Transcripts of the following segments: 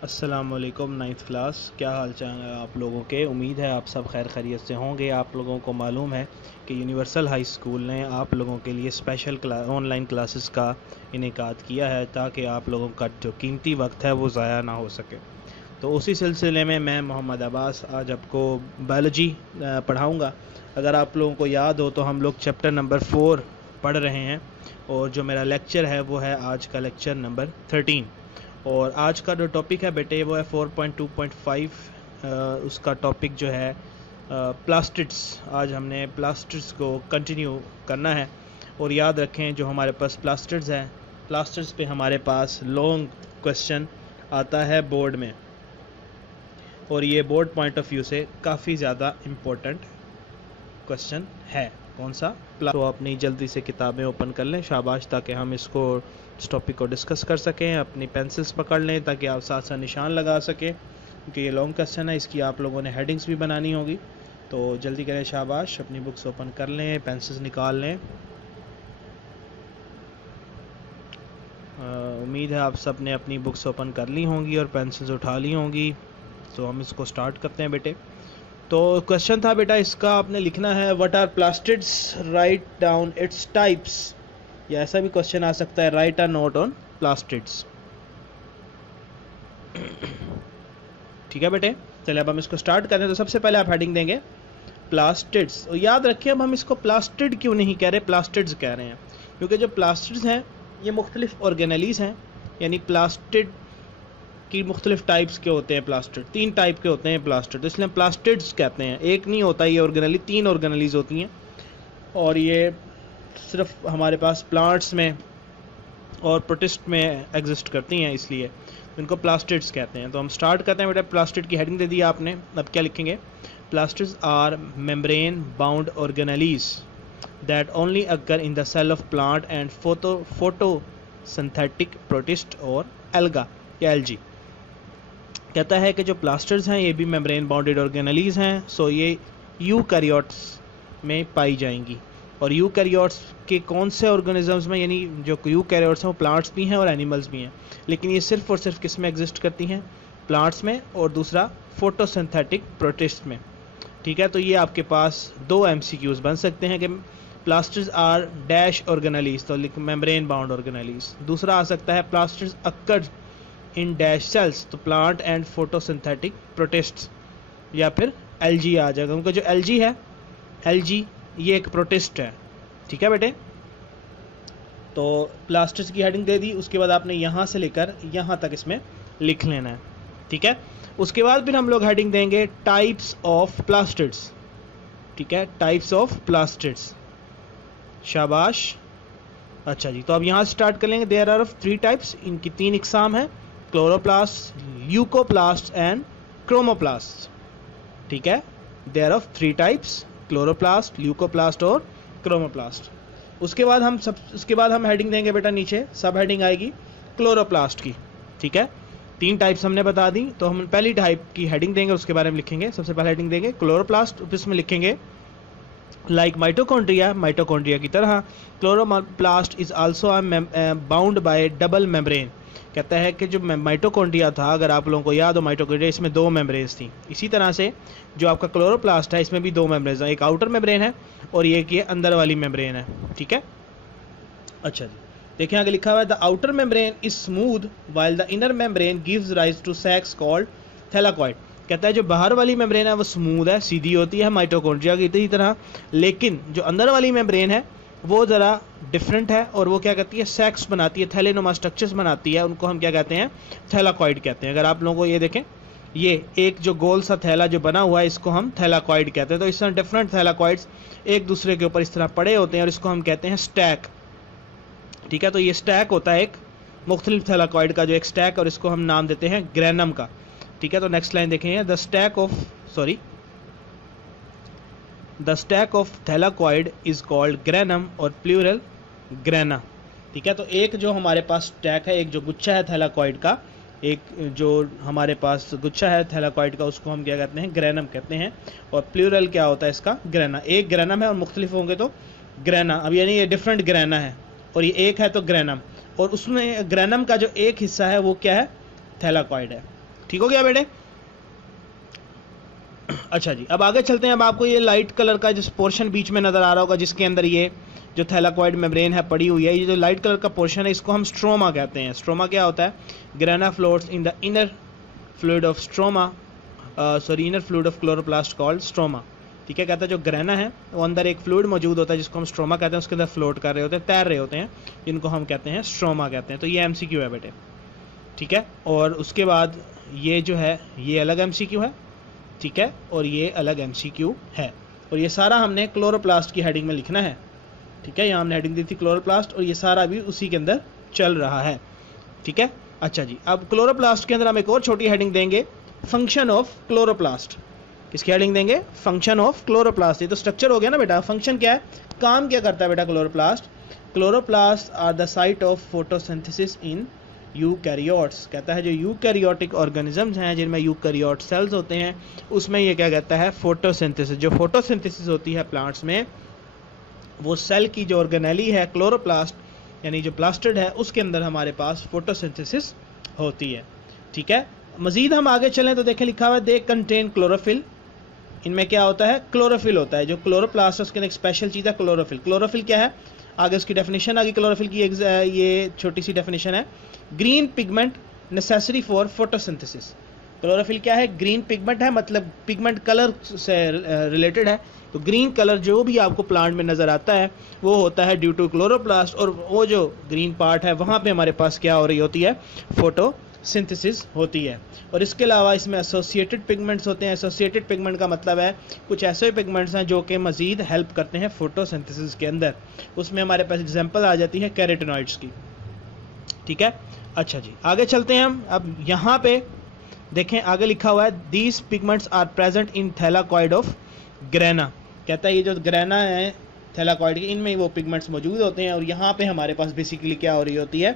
अस्सलामुअलैकुम ninth class, क्या हाल चाल है आप लोगों के। उम्मीद है आप सब खैर खैरियत से होंगे। आप लोगों को मालूम है कि यूनिवर्सल हाई स्कूल ने आप लोगों के लिए स्पेशल ऑनलाइन क्लासेस का इनेकाद किया है ताकि आप लोगों का जो कीमती वक्त है वो ज़ाया ना हो सके। तो उसी सिलसिले में मैं मोहम्मद अब्बास आज आपको बायोलॉजी पढ़ाऊँगा। अगर आप लोगों को याद हो तो हम लोग चैप्टर नंबर 4 पढ़ रहे हैं और जो मेरा लेक्चर है वो है आज का लेक्चर नंबर 13। और आज का जो टॉपिक है बेटे वो है 4.2.5। उसका टॉपिक जो है प्लास्टिड्स। आज हमने प्लास्टिड्स को कंटिन्यू करना है। और याद रखें जो हमारे पास प्लास्टिड्स हैं, प्लास्टिड्स पे हमारे पास लॉन्ग क्वेश्चन आता है बोर्ड में, और ये बोर्ड पॉइंट ऑफ व्यू से काफ़ी ज़्यादा इम्पोर्टेंट क्वेश्चन है। कौन सा? तो अपनी जल्दी से किताबें ओपन कर लें शाबाश, ताकि हम इस टॉपिक को डिस्कस कर सकें। अपनी पेंसिल्स पकड़ लें ताकि आप साथ साथ निशान लगा सकें, क्योंकि ये लॉन्ग क्वेश्चन है, इसकी आप लोगों ने हेडिंग्स भी बनानी होगी। तो जल्दी करें शाबाश, अपनी बुक्स ओपन कर लें, पेंसिल्स निकाल लें। उम्मीद है आप सब ने अपनी बुक्स ओपन कर ली होंगी और पेंसिल्स उठा ली होंगी। तो हम इसको स्टार्ट करते हैं बेटे। तो क्वेश्चन था बेटा इसका, आपने लिखना है what are plastids, write down its types. या ऐसा भी क्वेश्चन आ सकता है, right a note on plastids. ठीक है बेटे, चलिए अब हम इसको स्टार्ट करें। तो सबसे पहले आप हेडिंग देंगे प्लास्टिड्स। और याद रखिए अब हम इसको प्लास्टिड क्यों नहीं कह रहे, प्लास्टिड्स कह रहे हैं, क्योंकि जो प्लास्टिड्स हैं ये मुख्तलिफ ऑर्गेनेलीज हैं। यानी प्लास्टिड की मुख्तलिफ टाइप्स के होते हैं। प्लास्टिड 3 टाइप के होते हैं प्लास्टिड, तो इसलिए प्लास्टिड्स कहते हैं। एक नहीं होता ये ऑर्गेनली, 3 ऑर्गेनलीज होती हैं। और ये सिर्फ हमारे पास प्लांट्स में और प्रोटिस्ट में एग्जिस्ट करती हैं, इसलिए इनको प्लास्टिड्स कहते हैं। तो हम स्टार्ट करते हैं बेटा। प्लास्टिड की हेडिंग दे दी आपने, अब क्या लिखेंगे? Plastids are membrane bound organelles that only occur in the cell of plant and photosynthetic protist और एल्गा या एल्जी। कहता है कि जो प्लास्टिड्स हैं ये भी मेम्ब्रेन बाउंडेड ऑर्गेनलीज हैं। सो ये यूकैरियोट्स में पाई जाएंगी। और यूकैरियोट्स के कौन से ऑर्गेनिजम्स में? यानी जो यूकैरियोट्स हैं वो प्लांट्स भी हैं और एनिमल्स भी हैं, लेकिन ये सिर्फ और सिर्फ किस में एग्जिस्ट करती हैं? प्लांट्स में, और दूसरा फोटोसिंथेटिक प्रोटिस्ट में। ठीक है, तो ये आपके पास 2 MCQs बन सकते हैं कि प्लास्टिड्स आर डैश ऑर्गेनलीज, तो मेम्ब्रेन बाउंड ऑर्गेनलीज। दूसरा आ सकता है plastids occur in dash cells, तो प्लांट एंड फोटोसिंथेटिक प्रोटिस्ट्स, या फिर एल्जी आ जाएगा, क्योंकि जो एल्जी है, एल्जी ये एक प्रोटिस्ट है। ठीक है बेटे, तो प्लास्टिड्स की हेडिंग दे दी, उसके बाद आपने यहाँ से लेकर यहाँ तक इसमें लिख लेना है। ठीक है, उसके बाद फिर हम लोग हेडिंग देंगे टाइप्स ऑफ प्लास्टिड्स। ठीक है, टाइप्स ऑफ प्लास्टिड्स, शाबाश। अच्छा जी, तो अब यहाँ से स्टार्ट कर लेंगे। देयर आर ऑफ 3 टाइप्स, इनकी 3 इकसाम है, क्लोरोप्लास्ट, ल्यूकोप्लास्ट एंड क्रोमोप्लास्ट। ठीक है, they're of 3 types, chloroplast, leucoplast और क्रोमोप्लास्ट। उसके बाद हम हेडिंग देंगे बेटा, नीचे सब हेडिंग आएगी क्लोरोप्लास्ट की। ठीक है, 3 टाइप्स हमने बता दी, तो हम पहली टाइप की हेडिंग देंगे, उसके बारे में लिखेंगे। सबसे पहले हेडिंग देंगे क्लोरोप्लास्ट, इसमें लिखेंगे लाइक माइटोकॉन्ड्रिया, माइटोकॉन्ड्रिया की तरह chloroplast is also bound by double membrane. कहता है कि जो माइटोकॉन्ड्रिया था, अगर आप लोगों को याद हो, माइटोकॉन्ड्रिया इसमें 2 मेम्ब्रेन्स थी। इसी तरह से जो आपका क्लोरोप्लास्ट है इसमें भी 2 मेम्ब्रेन्स हैं, एक आउटर मेम्ब्रेन है और एक ये अंदर वाली मेम्ब्रेन है। ठीक है, अच्छा जी, देखिए आगे लिखा हुआ है the outer membrane is smooth while the inner membrane gives rise to sacs called thylakoid. कहता है जो बाहर वाली मेम्ब्रेन है वो स्मूथ है, सीधी होती है माइटोकॉन्ड्रिया की इसी तरह, लेकिन जो अंदर वाली मेम्ब्रेन है वो ज़रा डिफरेंट है, और वो क्या कहती है? सैक्स बनाती है, थैलेनुमा स्ट्रक्चर्स बनाती है, उनको हम क्या कहते हैं? थैलाकॉइड कहते हैं। अगर आप लोगों को ये देखें, ये एक जो गोल सा थैला जो बना हुआ है इसको हम थैलाकॉइड कहते हैं। तो इस तरह डिफरेंट थैलाकॉइड्स एक दूसरे के ऊपर इस तरह पड़े होते हैं और इसको हम कहते हैं स्टैक। ठीक है, तो ये स्टैक होता है एक मुख्तलिफ थैलाकॉइड का जो एक स्टैक, और इसको हम नाम देते हैं ग्रेनम का। ठीक है, तो नेक्स्ट लाइन देखेंगे, the stack of thylakoid is called granum और प्लूरल ग्रेना। ठीक है, तो एक जो हमारे पास स्टैक है, एक जो गुच्छा है थैलाकॉइड का, एक जो हमारे पास गुच्छा है थैलाकॉइड का, उसको हम क्या कहते हैं? ग्रेनम कहते हैं। और प्लूरल क्या होता है इसका? ग्रेना। एक ग्रेनम है और मुख्तलिफ होंगे तो ग्रेना। अब यानी ये डिफरेंट ग्रेना है और ये एक है तो ग्रेनम, और उसमें ग्रेनम का जो एक हिस्सा है वो क्या है? थैलाकॉइड है। ठीक हो गया बेटे? अच्छा जी, अब आगे चलते हैं। अब आपको ये लाइट कलर का जिस पोर्शन बीच में नजर आ रहा होगा, जिसके अंदर ये जो थैलाकॉइड मेम्ब्रेन है पड़ी हुई है, ये जो लाइट कलर का पोर्शन है इसको हम स्ट्रोमा कहते हैं। स्ट्रोमा क्या होता है? Grana floats in the inner fluid of stroma, inner fluid of chloroplast called stroma. ठीक है, कहता है जो ग्रेना है वो अंदर एक फ्लूइड मौजूद होता है जिसको हम स्ट्रोमा कहते हैं, उसके अंदर फ्लोट कर रहे होते हैं, तैर रहे होते हैं, जिनको हम कहते हैं स्ट्रोमा कहते हैं। तो ये एमसीक्यू है बेटे, ठीक है। और उसके बाद ये जो है ये अलग एमसीक्यू है, ठीक है, और ये अलग एमसीक्यू है। और ये सारा हमने क्लोरोप्लास्ट की हेडिंग में लिखना है, ठीक है। यहाँ हमने हेडिंग दी थी क्लोरोप्लास्ट, और ये सारा भी उसी के अंदर चल रहा है, ठीक है। अच्छा जी, अब क्लोरोप्लास्ट के अंदर हम एक और छोटी हेडिंग देंगे, फंक्शन ऑफ क्लोरोप्लास्ट। किसकी हेडिंग देंगे? Function of chloroplast. ये तो स्ट्रक्चर हो गया ना बेटा, फंक्शन क्या है, काम क्या करता है बेटा chloroplast? Chloroplast are the site of photosynthesis in eukaryotes. कहता है जो यूकैरियोटिक ऑर्गेनिजम्स हैं जिनमें यूकैरियोट सेल्स होते हैं, उसमें ये क्या कहता है? फोटोसिंथेसिस। जो फोटोसिंथेसिस होती है प्लांट्स में, वो सेल की जो ऑर्गेनेली है क्लोरोप्लास्ट यानी जो प्लास्टिड है, उसके अंदर हमारे पास फोटोसिंथेसिस होती है, ठीक है। मजीद हम आगे चलें तो देखें लिखा हुआ है दे कंटेन क्लोरोफिल। इनमें क्या होता है? क्लोरोफिल होता है। जो क्लोरोप्लास्ट है उसके अंदर एक स्पेशल चीज़ है क्लोरोफिल। क्लोरोफिल क्या है? आगे उसकी डेफिनेशन आ गई क्लोरोफिल की, ये छोटी सी डेफिनेशन है, green pigment necessary for photosynthesis. Chlorophyll क्या है? ग्रीन पिगमेंट है, मतलब पिगमेंट कलर से रिलेटेड है। तो ग्रीन कलर जो भी आपको प्लांट में नजर आता है वो होता है ड्यू टू क्लोरोप्लास्ट, और वो जो ग्रीन पार्ट है वहाँ पे हमारे पास क्या हो रही होती है? फोटोसिंथेसिस होती है। और इसके अलावा इसमें एसोसिएटेड पिगमेंट्स होते हैं। एसोसिएटेड पिगमेंट का मतलब है कुछ ऐसे पिगमेंट्स हैं जो कि मजीद हेल्प करते हैं फोटोसिंथेसिस के अंदर। उसमें हमारे पास एग्जांपल आ जाती है कैरोटीनॉइड्स की, ठीक है। अच्छा जी, आगे चलते हैं हम। अब यहाँ पे देखें आगे लिखा हुआ है these pigments are present in thylakoid of grana. कहता है ये जो ग्रेना है थैलाकॉइड की, इनमें वो पिगमेंट्स मौजूद होते हैं, और यहाँ पे हमारे पास बेसिकली क्या हो रही होती है?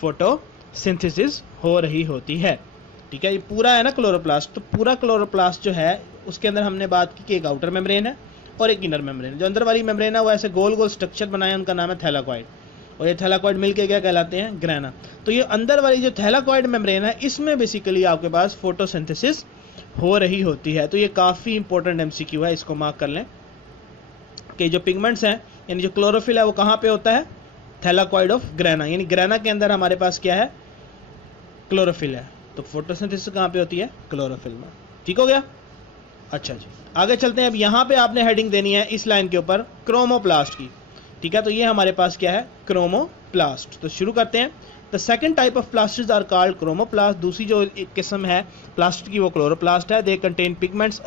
फोटोसिंथेसिस हो रही होती है, ठीक है। ये पूरा है ना क्लोरोप्लास्ट, तो पूरा क्लोरोप्लास्ट जो है उसके अंदर हमने बात की कि एक आउटर मेम्ब्रेन है और एक इनर मेम्ब्रेन। जो अंदर वाली मेम्ब्रेन है वो ऐसे गोल गोल स्ट्रक्चर बनाए, उनका नाम है थैलाकॉइड, और ये थैलाकॉइड मिलके क्या कहलाते हैं? ग्रेना। तो ये अंदर वाली जो थैलाकॉइड मेम्ब्रेन है इसमें बेसिकली आपके पास फोटोसिंथेसिस हो रही होती है। तो ये काफ़ी इंपॉर्टेंट एमसीक्यू है, इसको मार्क कर लें कि जो पिगमेंट्स हैं यानी जो क्लोरोफिल है वो कहाँ पे होता है? थैलाकॉइड ऑफ ग्रेना, यानी ग्रेना के अंदर हमारे पास क्या है? क्लोरोफिल है। तो फोटोसिंथेसिस कहाँ पे होती है? क्लोरोफिल में, ठीक हो गया। अच्छा जी, आगे चलते हैं। अब यहाँ पे आपने हेडिंग देनी है इस लाइन के ऊपर क्रोमोप्लास्ट की, ठीक है। तो ये हमारे पास क्या है? क्रोमोप्लास्ट। तो शुरू करते हैं। The second type of plastids are called chromoplast. दूसरी जो एक किस्म है प्लास्टिड की वो क्लोरोप्लास्ट है। They contain pigments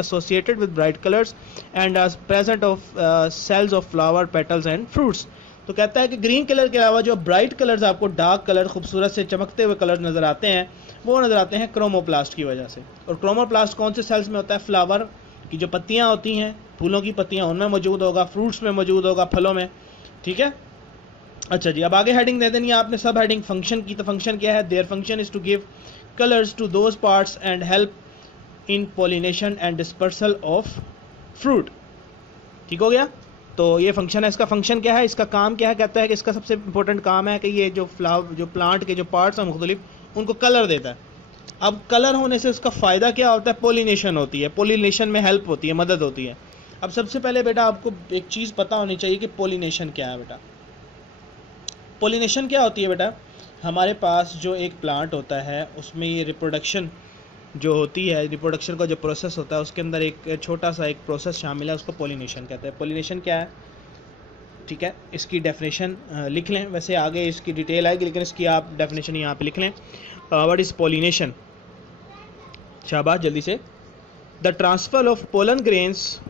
associated with bright colours and are present of cells of flower, petals and fruits. तो कहता है कि ग्रीन कलर के अलावा जो ब्राइट कलर्स आपको डार्क कलर, खूबसूरत से चमकते हुए कलर नजर आते हैं, वो नजर आते हैं क्रोमोप्लास्ट की वजह से। और क्रोमोप्लास्ट कौन से सेल्स में होता है? फ्लावर की जो पत्तियां होती हैं, फूलों की पत्तियां, उनमें मौजूद होगा, फ्रूट्स में मौजूद होगा, फलों में, ठीक है। अच्छा जी, अब आगे हेडिंग दे देनी है आपने सब हेडिंग फंक्शन की। तो फंक्शन क्या है? Their function is to give colours to those parts and help in pollination and dispersal of fruit, ठीक हो गया। तो ये फंक्शन है। इसका फंक्शन क्या है? इसका काम क्या है? कहता है कि इसका सबसे इंपॉर्टेंट काम है कि ये जो प्लांट के जो पार्ट्स हैं मुख्तलिफ, उनको कलर देता है। अब कलर होने से उसका फ़ायदा क्या होता है? पोलिनेशन होती है, पोलिनेशन में हेल्प होती है, मदद होती है। अब सबसे पहले बेटा आपको एक चीज़ पता होनी चाहिए कि पोलिनेशन क्या है बेटा। पोलिनेशन क्या होती है बेटा? हमारे पास जो एक प्लांट होता है उसमें ये रिप्रोडक्शन जो होती है, रिप्रोडक्शन का जो प्रोसेस होता है उसके अंदर एक छोटा सा एक प्रोसेस शामिल है, उसको पोलिनेशन कहते हैं। पोलिनेशन क्या है? ठीक है, इसकी डेफिनेशन लिख लें। वैसे आगे इसकी डिटेल आएगी लेकिन इसकी आप डेफिनेशन यहाँ पे लिख लें। What is pollination? शाबाश, जल्दी से। The transfer of pollen grains,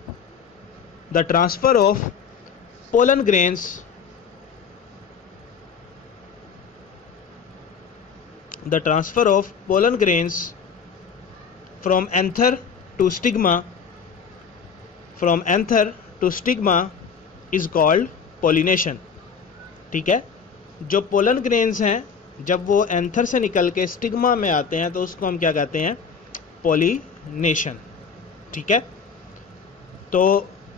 the transfer of pollen grains the transfer of pollen grains from anther to stigma, from anther to stigma is called pollination, ठीक है। जो पोलन ग्रेन्स हैं जब वो anther से निकल के स्टिग्मा में आते हैं तो उसको हम क्या कहते हैं? पोलिनेशन, ठीक है। तो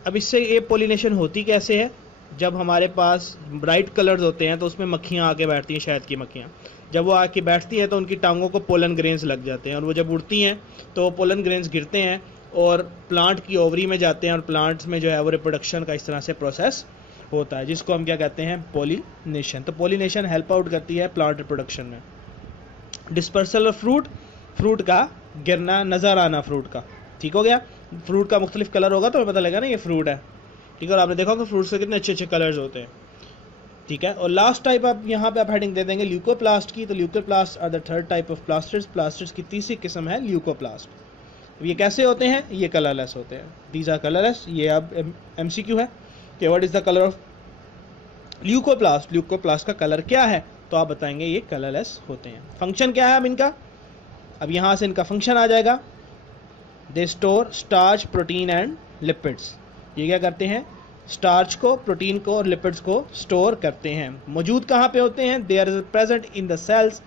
अब इससे ये पोलिनेशन होती कैसे है? जब हमारे पास ब्राइट कलर्स होते हैं तो उसमें मक्खियाँ आके बैठती हैं, शहद की मक्खियाँ। जब वो आके बैठती है तो उनकी टांगों को पोलन ग्रेन्स लग जाते हैं, और वो जब उड़ती हैं तो वो पोलन ग्रेन्स गिरते हैं और प्लांट की ओवरी में जाते हैं, और प्लांट्स में जो है वो रिप्रोडक्शन का इस तरह से प्रोसेस होता है, जिसको हम क्या कहते हैं, पोलिनेशन। तो पोलिनेशन हेल्प आउट करती है प्लांट रिप्रोडक्शन में। डिस्पर्सल ऑफ फ्रूट, फ्रूट का गिरना, नज़र आना फ्रूट का, ठीक हो गया। फ्रूट का मुख्तलिफ कलर होगा तो हमें पता लगेगा ना ये फ्रूट है, ठीक है। और आपने देखा कि फ्रूट से कितने अच्छे अच्छे कलर्स होते हैं, ठीक है। और लास्ट टाइप आप यहाँ पे आप हेडिंग दे देंगे ल्यूकोप्लास्ट की। तो leucoplast are the third type of plasters. Plasters की तीसरी किस्म है ल्यूकोप्लास्ट। ये कैसे होते हैं, ये कलरलेस होते हैं, दीज आर कलरलेस। ये अब MCQ है कि what is the colour of leucoplast, leucoplast का कलर क्या है, तो आप बताएंगे ये कलरलेस होते हैं। फंक्शन क्या है अब इनका, अब यहाँ से इनका फंक्शन आ जाएगा। They store starch, protein and lipids. ये क्या करते हैं, स्टार्च को, प्रोटीन को और लिपिड्स को स्टोर करते हैं। मौजूद कहाँ पे होते हैं, they are present in the cells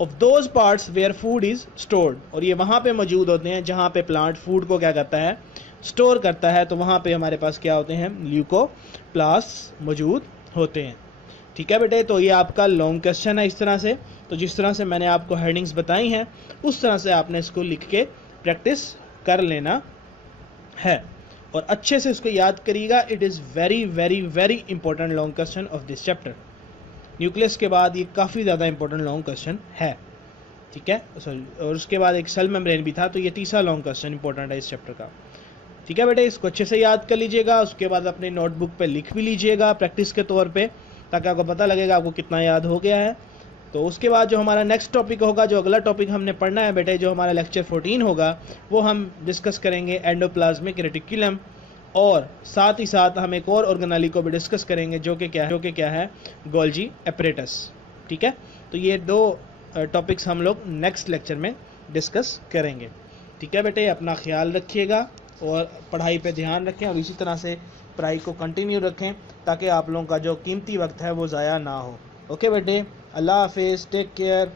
of those parts where food is stored. और ये वहाँ पे मौजूद होते हैं जहाँ पे प्लांट फूड को क्या करता है, स्टोर करता है। तो वहाँ पे हमारे पास क्या होते हैं, ल्यूकोप्लास्ट मौजूद होते हैं, ठीक है बेटे। तो ये आपका लॉन्ग क्वेश्चन है इस तरह से। तो जिस तरह से मैंने आपको हेडिंग्स बताई हैं उस तरह से आपने इसको लिख के प्रैक्टिस कर लेना है और अच्छे से इसको याद करिएगा। It is very very very important long question of this chapter. Nucleus के बाद ये काफ़ी ज़्यादा इंपॉर्टेंट लॉन्ग क्वेश्चन है, ठीक है। और उसके बाद एक सेल मेम्ब्रेन भी था, तो ये तीसरा लॉन्ग क्वेश्चन इंपॉर्टेंट है इस चैप्टर का, ठीक है बेटे। इसको अच्छे से याद कर लीजिएगा, उसके बाद अपने नोटबुक पे लिख भी लीजिएगा प्रैक्टिस के तौर पे, ताकि आपको पता लगेगा आपको कितना याद हो गया है। तो उसके बाद जो हमारा नेक्स्ट टॉपिक होगा, जो अगला टॉपिक हमने पढ़ना है बेटे, जो हमारा लेक्चर 14 होगा, वो हम डिस्कस करेंगे एंडोप्लाज्मिक रेटिकुलम, और साथ ही साथ हम एक और ऑर्गेनेली को भी डिस्कस करेंगे जो कि क्या है गोल्जी एपरेटस, ठीक है। तो ये दो टॉपिक्स हम लोग नेक्स्ट लेक्चर में डिस्कस करेंगे, ठीक है बेटे। अपना ख्याल रखिएगा और पढ़ाई पे ध्यान रखें, और इसी तरह से पढ़ाई को कंटिन्यू रखें ताकि आप लोगों का जो कीमती वक्त है वो ज़ाया ना हो। ओके बेटे, अल्लाह हाफिज़, टेक केयर।